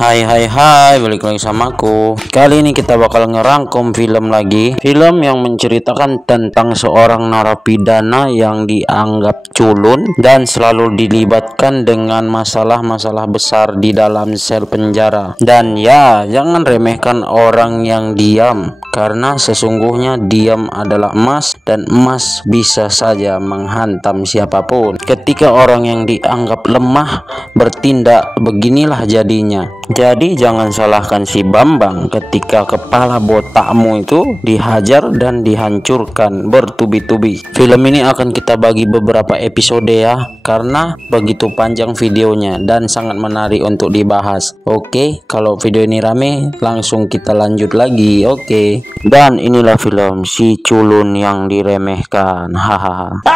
Hai, balik lagi sama aku. Kali ini kita bakal ngerangkum film lagi. Film yang menceritakan tentang seorang narapidana yang dianggap culun dan selalu dilibatkan dengan masalah-masalah besar di dalam sel penjara. Dan ya, jangan remehkan orang yang diam, karena sesungguhnya diam adalah emas dan emas bisa saja menghantam siapapun. Ketika orang yang dianggap lemah bertindak, beginilah jadinya. Jadi jangan salahkan si Bambang ketika kepala botakmu itu dihajar dan dihancurkan bertubi-tubi. Film ini akan kita bagi beberapa episode ya, karena begitu panjang videonya dan sangat menarik untuk dibahas. Oke, kalau video ini rame langsung kita lanjut lagi. Oke. Dan inilah film Si Culun yang Diremehkan. Hahaha.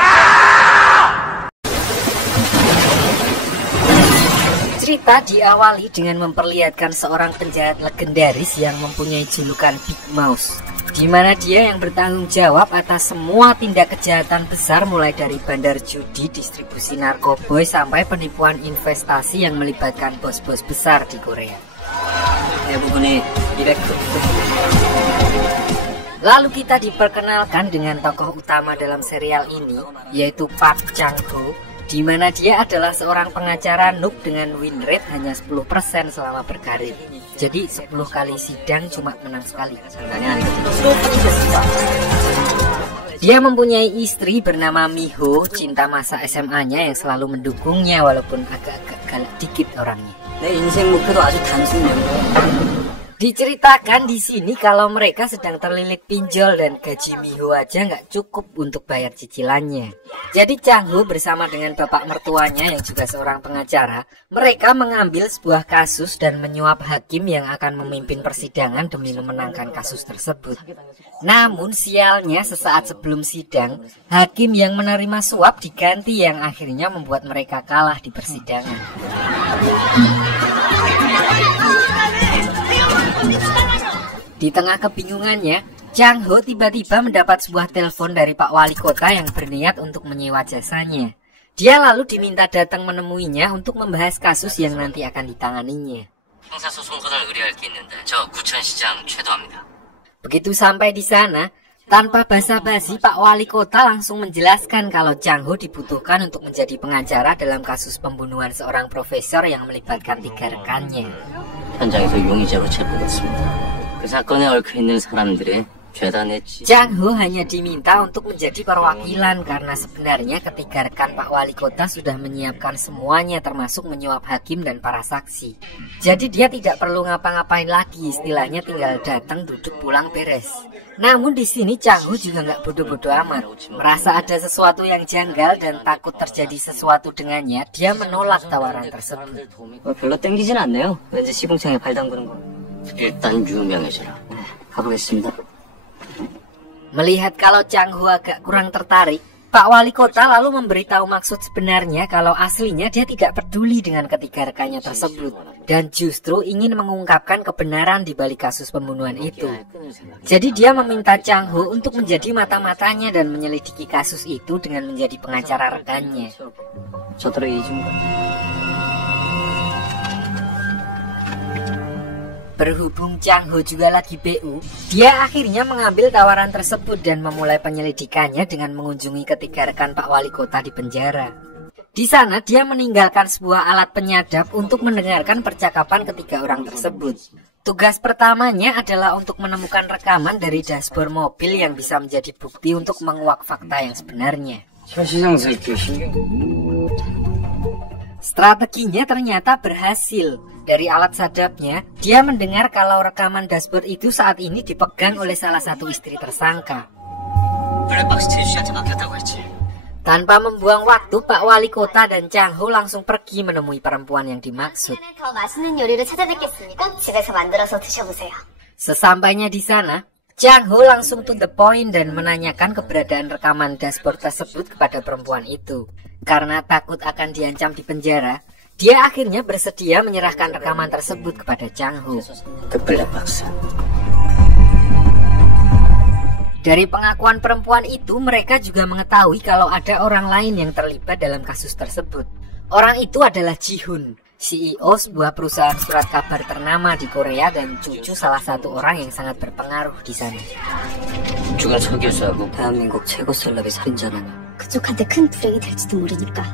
Cerita diawali dengan memperlihatkan seorang penjahat legendaris yang mempunyai julukan Big Mouse, di mana dia yang bertanggung jawab atas semua tindak kejahatan besar, mulai dari bandar judi, distribusi narkoboy, sampai penipuan investasi yang melibatkan bos-bos besar di Korea. Lalu kita diperkenalkan dengan tokoh utama dalam serial ini, yaitu Park Chang-ho, di mana dia adalah seorang pengacara noob dengan win rate hanya 10% selama berkarir. Jadi 10 kali sidang cuma menang sekali. Dia mempunyai istri bernama Miho, cinta masa SMA-nya yang selalu mendukungnya walaupun agak-agak galak dikit orangnya. Diceritakan di sini kalau mereka sedang terlilit pinjol dan gaji Miho aja nggak cukup untuk bayar cicilannya. Jadi Chang-ho bersama dengan bapak mertuanya yang juga seorang pengacara, mereka mengambil sebuah kasus dan menyuap hakim yang akan memimpin persidangan demi memenangkan kasus tersebut. Namun sialnya sesaat sebelum sidang, hakim yang menerima suap diganti yang akhirnya membuat mereka kalah di persidangan. Di tengah kebingungannya, Chang-ho tiba-tiba mendapat sebuah telepon dari Pak Wali Kota yang berniat untuk menyewa jasanya. Dia lalu diminta datang menemuinya untuk membahas kasus yang nanti akan ditanganinya. Begitu sampai di sana, tanpa basa-basi Pak Wali Kota langsung menjelaskan kalau Chang-ho dibutuhkan untuk menjadi pengacara dalam kasus pembunuhan seorang profesor yang melibatkan 3 rekannya. Chang-ho hanya diminta untuk menjadi perwakilan karena sebenarnya ketiga rekan Pak Wali Kota sudah menyiapkan semuanya, termasuk menyuap hakim dan para saksi. Jadi dia tidak perlu ngapa-ngapain lagi, istilahnya tinggal datang, duduk, pulang, beres. Namun di sini Chang-ho juga nggak bodoh-bodoh amat. Merasa ada sesuatu yang janggal dan takut terjadi sesuatu dengannya, dia menolak tawaran tersebut. 별로 땡기진 않네요. 왠지 시궁창에 발 담그는 거. 일단 유명해져라. 가보겠습니다. Melihat kalau Chang-ho agak kurang tertarik, Pak Wali Kota lalu memberitahu maksud sebenarnya kalau aslinya dia tidak peduli dengan ketiga rekannya tersebut dan justru ingin mengungkapkan kebenaran di balik kasus pembunuhan itu. Jadi dia meminta Chang-ho untuk menjadi mata-matanya dan menyelidiki kasus itu dengan menjadi pengacara rekannya. Berhubung Chang-ho juga lagi BU, dia akhirnya mengambil tawaran tersebut dan memulai penyelidikannya dengan mengunjungi ketiga rekan Pak Wali Kota di penjara. Di sana dia meninggalkan sebuah alat penyadap untuk mendengarkan percakapan ketiga orang tersebut. Tugas pertamanya adalah untuk menemukan rekaman dari dashboard mobil yang bisa menjadi bukti untuk menguak fakta yang sebenarnya. Strateginya ternyata berhasil. Dari alat sadapnya, dia mendengar kalau rekaman dashboard itu saat ini dipegang oleh salah satu istri tersangka. Tanpa membuang waktu, Pak Wali Kota dan Chang-ho langsung pergi menemui perempuan yang dimaksud. Sesampainya di sana, Chang-ho langsung to the point dan menanyakan keberadaan rekaman dashboard tersebut kepada perempuan itu. Karena takut akan diancam di penjara, dia akhirnya bersedia menyerahkan rekaman tersebut kepada Chang-ho. Dari pengakuan perempuan itu, mereka juga mengetahui kalau ada orang lain yang terlibat dalam kasus tersebut. Orang itu adalah Ji-hun. CEO sebuah perusahaan surat kabar ternama di Korea dan cucu salah satu orang yang sangat berpengaruh di sana. 주간 서교수하고 대한민국 최고 셀럽의 살인자라니. 그쪽한테 큰 불행이 될지도 모르니까.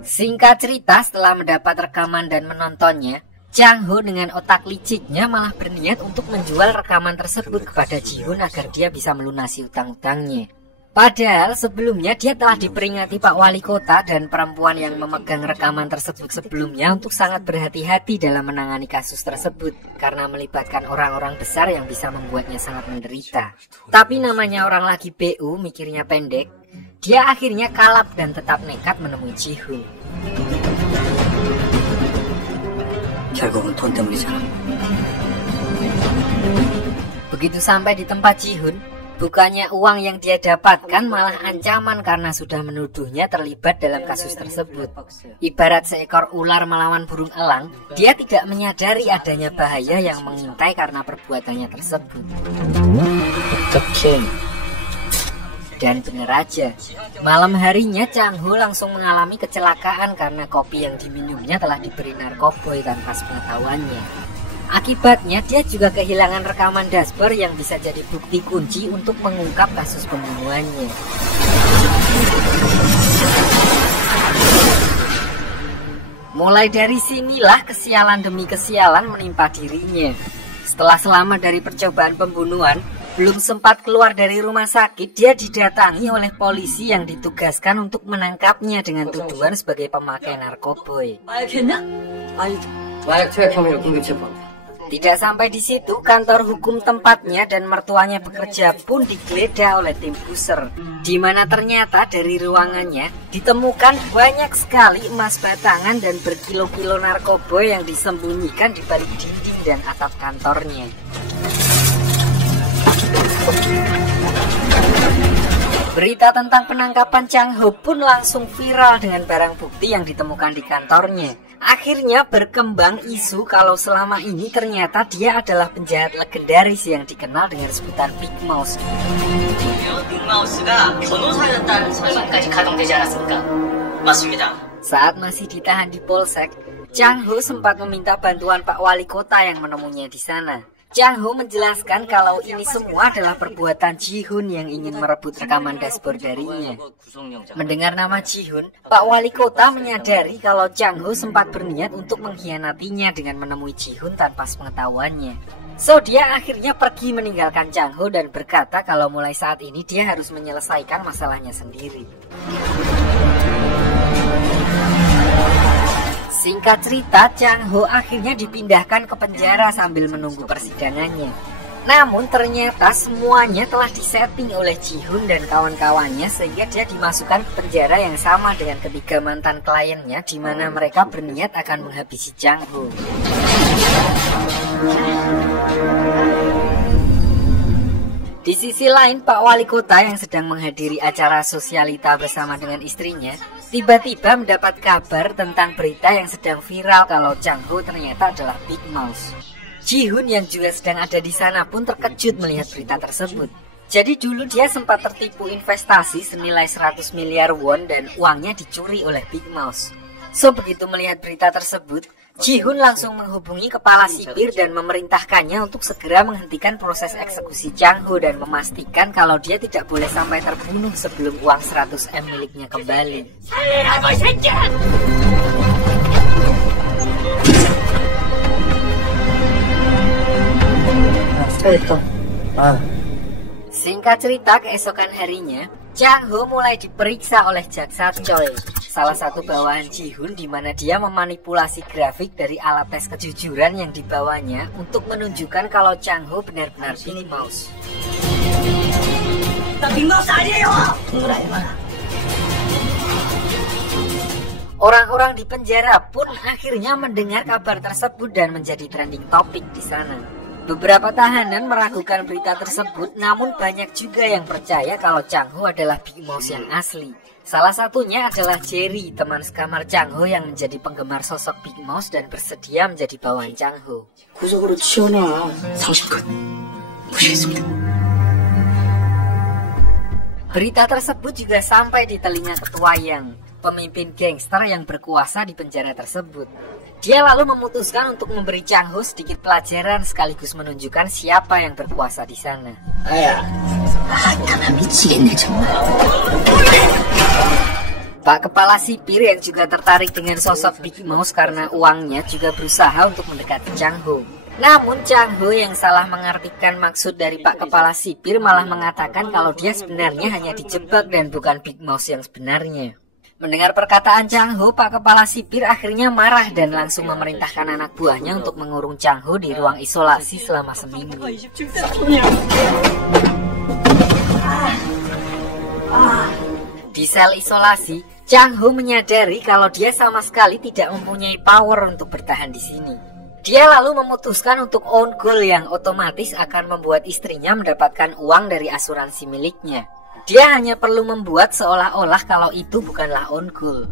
Singkat cerita, setelah mendapat rekaman dan menontonnya, Chang Ho dengan otak liciknya malah berniat untuk menjual rekaman tersebut kepada Ji-hoon agar dia bisa melunasi utang-utangnya. Padahal sebelumnya dia telah diperingati Pak Wali Kota dan perempuan yang memegang rekaman tersebut sebelumnya untuk sangat berhati-hati dalam menangani kasus tersebut karena melibatkan orang-orang besar yang bisa membuatnya sangat menderita. Tapi namanya orang lagi BU, mikirnya pendek, dia akhirnya kalap dan tetap nekat menemui Ji-hoon. 결국은 돈 때문이잖아. Begitu sampai di tempat Ji-hoon, bukannya uang yang dia dapatkan malah ancaman karena sudah menuduhnya terlibat dalam kasus tersebut. Ibarat seekor ular melawan burung elang, dia tidak menyadari adanya bahaya yang mengintai karena perbuatannya tersebut. Dan benar aja, malam harinya Chang Ho langsung mengalami kecelakaan karena kopi yang diminumnya telah diberi narkoboy tanpa sepengetahuannya. Akibatnya dia juga kehilangan rekaman dashboard yang bisa jadi bukti kunci untuk mengungkap kasus pembunuhannya. Mulai dari sinilah kesialan demi kesialan menimpa dirinya. Setelah selamat dari percobaan pembunuhan, belum sempat keluar dari rumah sakit, dia didatangi oleh polisi yang ditugaskan untuk menangkapnya dengan tuduhan sebagai pemakai narkoboy. Tidak sampai di situ, kantor hukum tempatnya dan mertuanya bekerja pun digeledah oleh tim pusher, di mana ternyata dari ruangannya ditemukan banyak sekali emas batangan dan berkilo-kilo narkoboy yang disembunyikan di balik dinding dan atap kantornya. Berita tentang penangkapan Chang Ho pun langsung viral dengan barang bukti yang ditemukan di kantornya. Akhirnya berkembang isu kalau selama ini ternyata dia adalah penjahat legendaris yang dikenal dengan sebutan Big Mouse. Saat masih ditahan di Polsek, Chang Ho sempat meminta bantuan Pak Wali Kota yang menemuinya di sana. Chang Ho menjelaskan kalau ini semua adalah perbuatan Ji-hoon yang ingin merebut rekaman dashboard darinya. Mendengar nama Ji-hoon, Pak Wali Kota menyadari kalau Chang Ho sempat berniat untuk mengkhianatinya dengan menemui Ji-hoon tanpa sepengetahuannya. So dia akhirnya pergi meninggalkan Chang Ho dan berkata kalau mulai saat ini dia harus menyelesaikan masalahnya sendiri. Singkat cerita, Chang Ho akhirnya dipindahkan ke penjara sambil menunggu persidangannya. Namun ternyata semuanya telah disetting oleh Ji-hoon dan kawan-kawannya sehingga dia dimasukkan ke penjara yang sama dengan ketiga mantan kliennya, di mana mereka berniat akan menghabisi Chang Ho. Di sisi lain, Pak Wali Kota yang sedang menghadiri acara sosialita bersama dengan istrinya tiba-tiba mendapat kabar tentang berita yang sedang viral kalau Chang Ho ternyata adalah Big Mouse. Ji-hoon yang juga sedang ada di sana pun terkejut melihat berita tersebut. Jadi dulu dia sempat tertipu investasi senilai 100 miliar won dan uangnya dicuri oleh Big Mouse. So begitu melihat berita tersebut, Ji-hoon langsung menghubungi kepala sipir dan memerintahkannya untuk segera menghentikan proses eksekusi Chang Ho dan memastikan kalau dia tidak boleh sampai terbunuh sebelum uang 100 M miliknya kembali. Singkat cerita, keesokan harinya, Chang Ho mulai diperiksa oleh jaksa Choi, salah satu bawahan Ji-hoon, di mana dia memanipulasi grafik dari alat tes kejujuran yang dibawanya untuk menunjukkan kalau Chang Ho benar-benar Big Mouse. Orang-orang di penjara pun akhirnya mendengar kabar tersebut dan menjadi trending topik di sana. Beberapa tahanan meragukan berita tersebut, namun banyak juga yang percaya kalau Chang Ho adalah Big Mouse yang asli. Salah satunya adalah Jerry, teman sekamar Chang Ho yang menjadi penggemar sosok Big Mouse dan bersedia menjadi bawahan Chang Ho. Berita tersebut juga sampai di telinga Ketua Yang. pemimpin gangster yang berkuasa di penjara tersebut. Dia lalu memutuskan untuk memberi Chang Ho sedikit pelajaran sekaligus menunjukkan siapa yang berkuasa di sana. Pak Kepala Sipir yang juga tertarik dengan sosok Big Mouse karena uangnya juga berusaha untuk mendekati Chang Ho. Namun Chang Ho yang salah mengartikan maksud dari Pak Kepala Sipir malah mengatakan kalau dia sebenarnya hanya dijebak dan bukan Big Mouse yang sebenarnya. Mendengar perkataan Chang Ho, Pak Kepala Sipir akhirnya marah dan langsung memerintahkan anak buahnya untuk mengurung Chang Ho di ruang isolasi selama seminggu. Di sel isolasi, Chang Ho menyadari kalau dia sama sekali tidak mempunyai power untuk bertahan di sini. Dia lalu memutuskan untuk own goal yang otomatis akan membuat istrinya mendapatkan uang dari asuransi miliknya. Dia hanya perlu membuat seolah-olah kalau itu bukanlah own goal.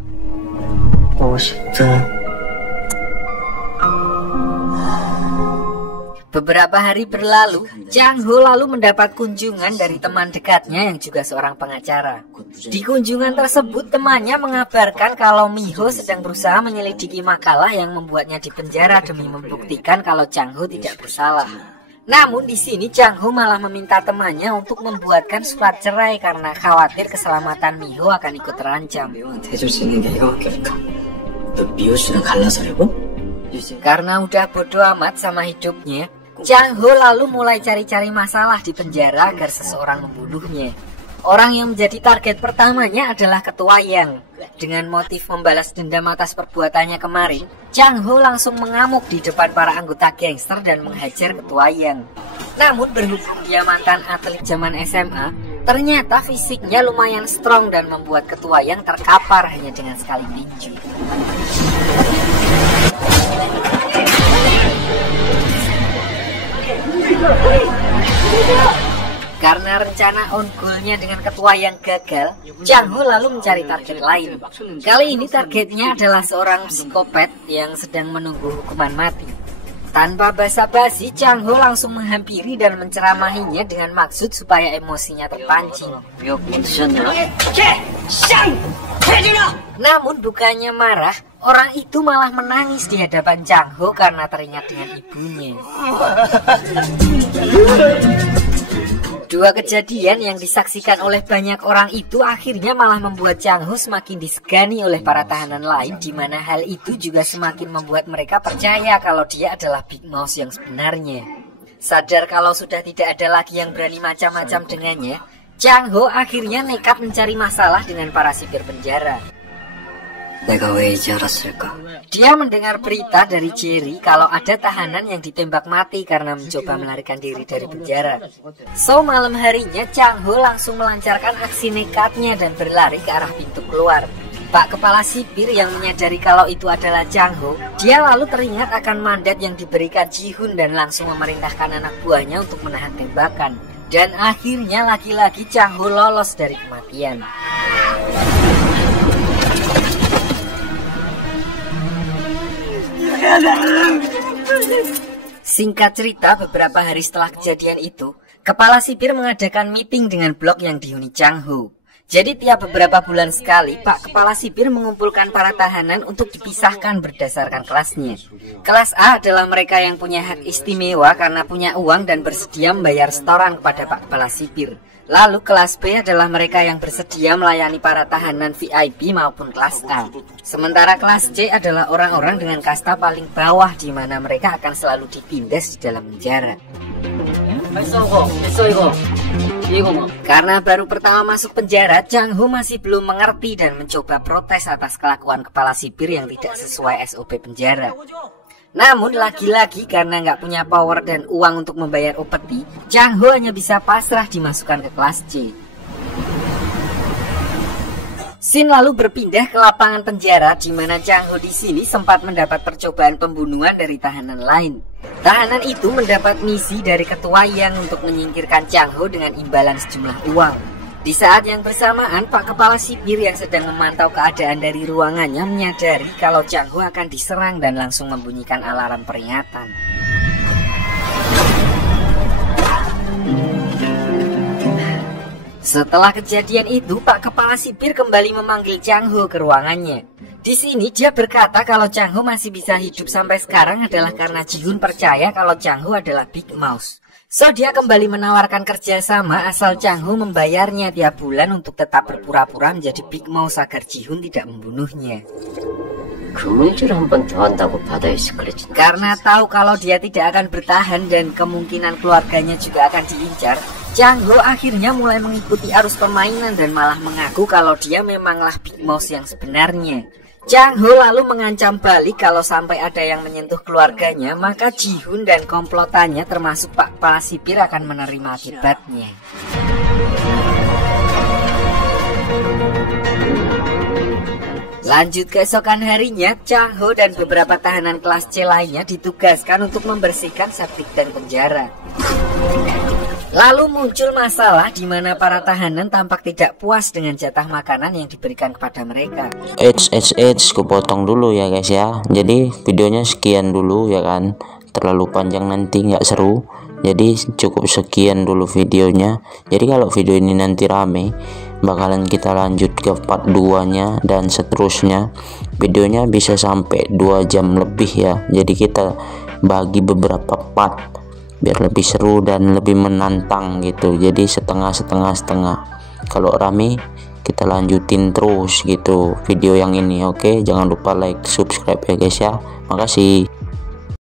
Beberapa hari berlalu, Chang Ho lalu mendapat kunjungan dari teman dekatnya yang juga seorang pengacara. Di kunjungan tersebut, temannya mengabarkan kalau Miho sedang berusaha menyelidiki makalah yang membuatnya dipenjara demi membuktikan kalau Chang Ho tidak bersalah. Namun di sini Chang Ho malah meminta temannya untuk membuatkan surat cerai karena khawatir keselamatan Miho akan ikut terancam. Karena udah bodoh amat sama hidupnya, Chang Ho lalu mulai cari-cari masalah di penjara agar seseorang membunuhnya. Orang yang menjadi target pertamanya adalah Ketua Yang. Dengan motif membalas dendam atas perbuatannya kemarin, Chang Ho langsung mengamuk di depan para anggota gangster dan menghajar Ketua Yang. Namun berhubung dia mantan atlet zaman SMA, ternyata fisiknya lumayan strong dan membuat Ketua Yang terkapar hanya dengan sekali tinju. Karena rencana on goal-nya dengan Ketua Yang gagal, Chang Ho lalu mencari target lain. Kali ini targetnya adalah seorang psikopat yang sedang menunggu hukuman mati. Tanpa basa-basi, Chang Ho langsung menghampiri dan menceramahinya dengan maksud supaya emosinya terpancing. Namun bukannya marah, orang itu malah menangis di hadapan Chang Ho karena teringat dengan ibunya. Dua kejadian yang disaksikan oleh banyak orang itu akhirnya malah membuat Chang Ho semakin disegani oleh para tahanan lain, di mana hal itu juga semakin membuat mereka percaya kalau dia adalah Big Mouse yang sebenarnya. Sadar kalau sudah tidak ada lagi yang berani macam-macam dengannya, Chang Ho akhirnya nekat mencari masalah dengan para sipir penjara. Dia mendengar berita dari Jerry kalau ada tahanan yang ditembak mati karena mencoba melarikan diri dari penjara. So malam harinya Chang Ho langsung melancarkan aksi nekatnya dan berlari ke arah pintu keluar. Pak Kepala Sipir yang menyadari kalau itu adalah Chang Ho, dia lalu teringat akan mandat yang diberikan Ji Hun dan langsung memerintahkan anak buahnya untuk menahan tembakan. Dan akhirnya lagi-lagi Chang Ho lolos dari kematian. Singkat cerita, beberapa hari setelah kejadian itu, Kepala Sipir mengadakan meeting dengan blok yang dihuni Chang Ho. Jadi tiap beberapa bulan sekali, Pak Kepala Sipir mengumpulkan para tahanan untuk dipisahkan berdasarkan kelasnya. Kelas A adalah mereka yang punya hak istimewa karena punya uang dan bersedia membayar setoran kepada Pak Kepala Sipir. Lalu kelas B adalah mereka yang bersedia melayani para tahanan VIP maupun kelas A. Sementara kelas C adalah orang-orang dengan kasta paling bawah di mana mereka akan selalu ditindas di dalam penjara. Karena baru pertama masuk penjara, Chang Ho masih belum mengerti dan mencoba protes atas kelakuan Kepala Sipir yang tidak sesuai SOP penjara. Namun lagi-lagi karena nggak punya power dan uang untuk membayar upeti, Chang Ho hanya bisa pasrah dimasukkan ke kelas C. Scene lalu berpindah ke lapangan penjara di mana Chang Ho di sini sempat mendapat percobaan pembunuhan dari tahanan lain. Tahanan itu mendapat misi dari Ketua Yang untuk menyingkirkan Chang Ho dengan imbalan sejumlah uang. Di saat yang bersamaan, Pak Kepala Sipir yang sedang memantau keadaan dari ruangannya menyadari kalau Chang Ho akan diserang dan langsung membunyikan alarm peringatan. Setelah kejadian itu, Pak Kepala Sipir kembali memanggil Chang Ho ke ruangannya. Di sini dia berkata kalau Chang Ho masih bisa hidup sampai sekarang adalah karena Ji-hun percaya kalau Chang Ho adalah Big Mouse. So dia kembali menawarkan kerjasama asal Chang Ho membayarnya tiap bulan untuk tetap berpura-pura menjadi Big Mouse agar Ji-hun tidak membunuhnya. 그 문제를 한 번 더 한다고 받아있을 그랬지. Karena tahu kalau dia tidak akan bertahan dan kemungkinan keluarganya juga akan diincar, Chang Ho akhirnya mulai mengikuti arus permainan dan malah mengaku kalau dia memanglah Big Mouse yang sebenarnya. Chang Ho lalu mengancam balik kalau sampai ada yang menyentuh keluarganya, maka Ji-hun dan komplotannya termasuk Pak Kepala Sipir akan menerima akibatnya. Lanjut keesokan harinya, Chang Ho dan beberapa tahanan kelas C lainnya ditugaskan untuk membersihkan septic tank penjara. Lalu muncul masalah di mana para tahanan tampak tidak puas dengan jatah makanan yang diberikan kepada mereka. Kupotong dulu ya guys ya. Jadi videonya sekian dulu ya kan. Terlalu panjang nanti nggak seru. Jadi cukup sekian dulu videonya. Jadi kalau video ini nanti rame, bakalan kita lanjut ke part 2 nya dan seterusnya. Videonya bisa sampai 2 jam lebih ya. Jadi kita bagi beberapa part biar lebih seru dan lebih menantang gitu. Jadi setengah. Kalau rame kita lanjutin terus gitu video yang ini. Oke, jangan lupa like, subscribe ya guys ya. Makasih.